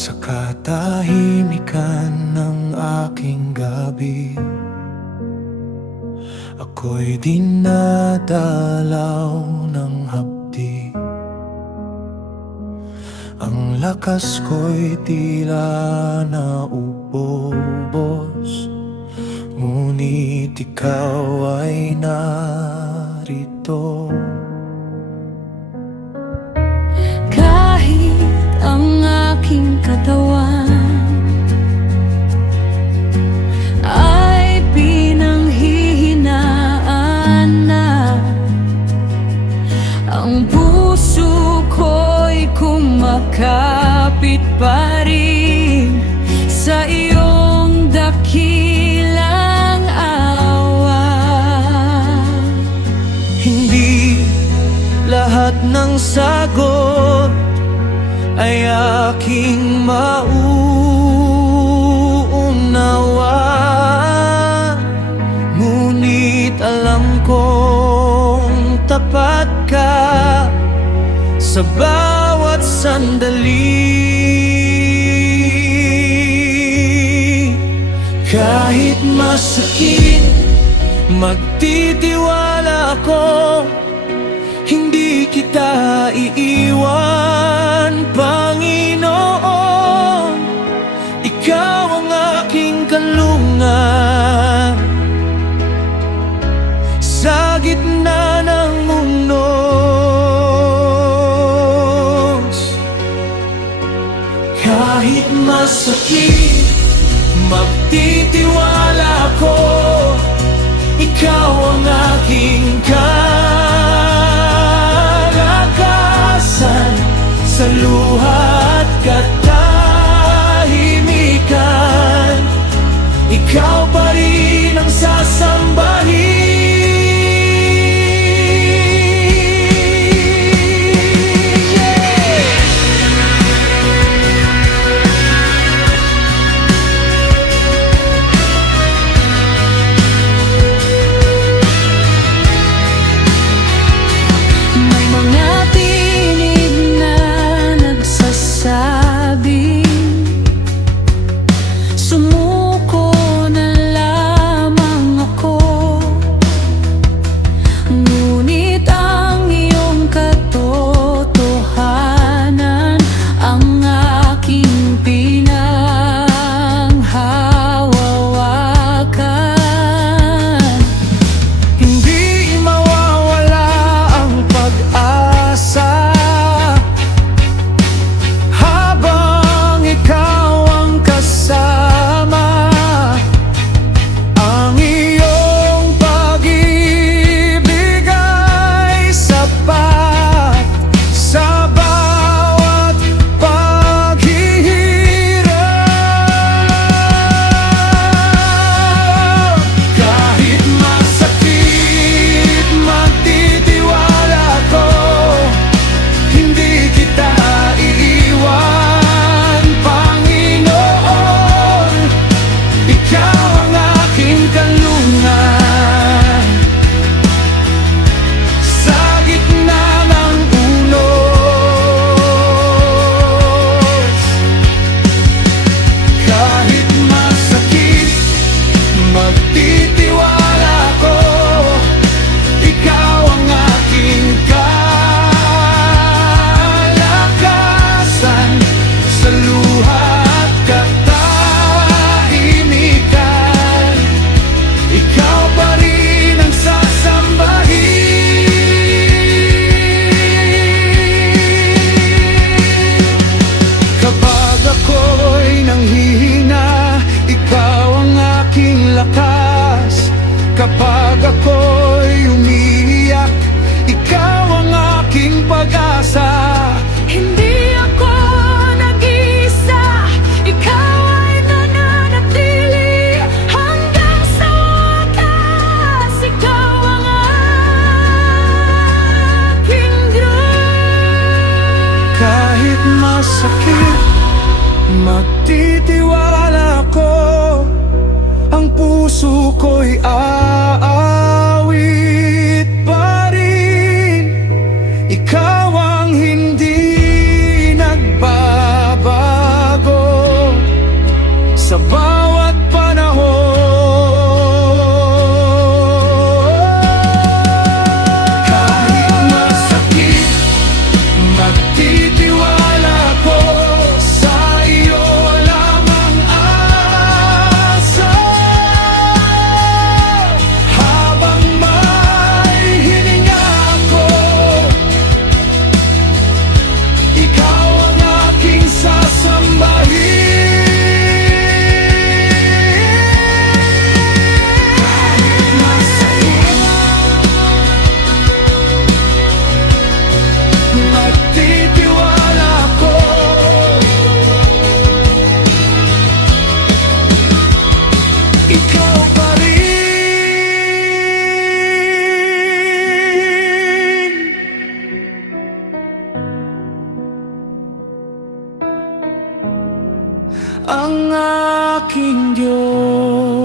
Sa katahimikan ng aking gabi, ako'y dinadalaw ng hapdi. Ang lakas ko'y tila naubos, ngunit ikaw ay narito. Kahit ang aking katawan ay pinanghihinaan na, ang puso ko'y kumakapit pa rin sa iyong dakilang awa. Hindi lahat ng sagot ay aking mauunawa, ngunit alam kong tapat ka sa bawat sandali. Kahit masakit, magtitiwala ako, hindi kita iiwan, Panginoon. Ikaw ang aking kalungan sa gitna ng unos. Kahit masakit, magtitiwala ako, ikaw ang aking kalakasan sa luha at katahimikan. Ikaw pa rin ang sasambahin. May mga tinig na nagsasabi, sumuko na lamang ako. Ngunit ang iyong katotohanan ang aking pinanghawawakan. Hindi mawawala ang pag-asa habang ikaw ang kasama. Ang iyong pag-ibig ay sapat sa bawat paghihirap. Kahit masakit, magtitiwala ko, hindi kita iiwan, Panginoon. Ikaw ang aking kalungan sa gitna ng unos. Kahit masakit, magtitiwala ko, ikaw ang aking kalakasan sa luha at katahimikan. Ikaw pa rin ang sasambahin. Kapag ako'y nanghihina, ikaw ang aking lakas. Kapag ako'y umiiyak, ikaw ang aking pag-asa. Hindi ako nag-iisa, ikaw ay nananatili hanggang sa wakas. Ikaw ang aking Diyos. Kahit masakit, magtitiwala ko, ang puso ko'y aawit pa rin. Ikaw ang hindi nagbabago. ikaw pa rin. Ang aking Diyos.